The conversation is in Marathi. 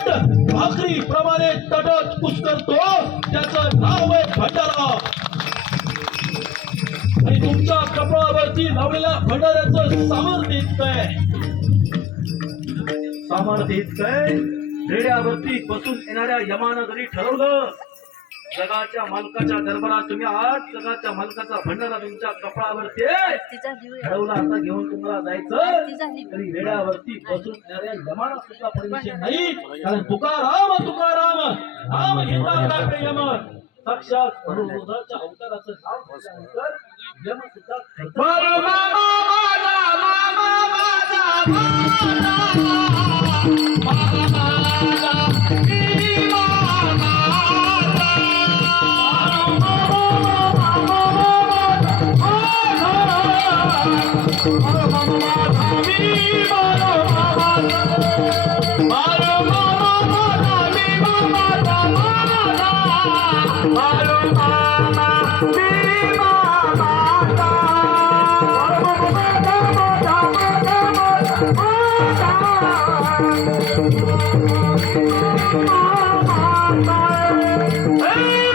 घाट भाकरी प्रमाणे तटत पुष्करतो त्याचं नाव आहे भंडारा। आणि तुमच्या कपाळावरती लावलेल्या भंडाऱ्याचं सामर्थ्य इतकंय रेड्यावरती बसून येणाऱ्या यमानं जरी ठरवलं जगाच्या मालकाच्या दरबारात तुम्ही आज जगाच्या मालकाचा भंडारा तुमच्या कपाळावरती ठरवला असा घेऊन तुम्हाला जायचं तरी रेड्यावरती बसून येणाऱ्या यमाना सुद्धा परमिशन नाही। कारण तुकाराम तुकाराम नाम घेता यम साक्षात प्रभूच्या अवताराचं नाव घेतल्यानंतर यम सुद्धा Hey!